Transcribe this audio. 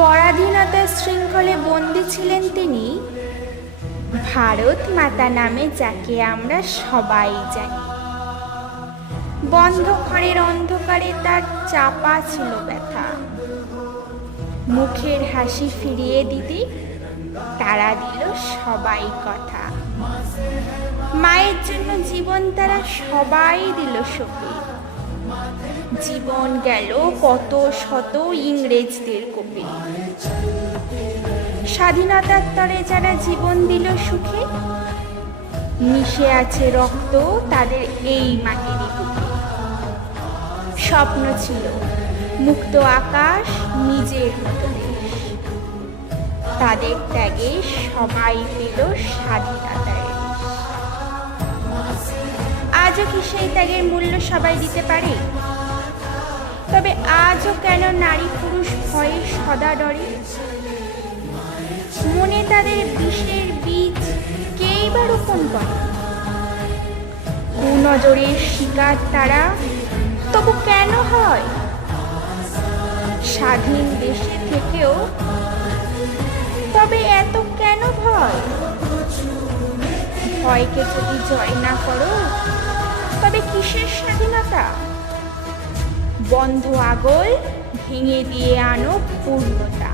পরাধীনতার শৃঙ্খলে বন্দী ছিলেন তিনি, ভারত মাতা নামে যাকে আমরা সবাই জানি। বন্ধ ঘরের অন্ধকারে তার চাপা ছিল ব্যথা, মুখের হাসি ফিরিয়ে দিতে তারা দিল সবাই কথা। মায়ের জন্য জীবন তারা সবাই দিল সঁপে, জীবন গেল কত শত ইংরেজদের কোপে। স্বাধীনতার তরে যারা জীবন দিল সুখে, মিশে আছে রক্ত তাদের এই মাটির বুকে। স্বপ্ন ছিল মুক্ত আকাশ, নিজের মতো দেশ, তাদের ত্যাগে সবাই পেল স্বাধীনতার। আজও কি সেই ত্যাগের মূল্য সবাই দিতে পারে? তবে আজও কেন নারী পুরুষ ভয়ে সদা ডরে? মনে তাদের বিষের বীজ কেই বা রোপণ করে? কুনজরের শিকার তারা তবু কেন হয়? স্বাধীন দেশে থেকেও তবে এত কেন ভয়? ভয়কে যদি জয় না করো তবে কিসের স্বাধীনতা? বন্ধ আগল ভেঙে দিয়ে আনো পূর্ণতা।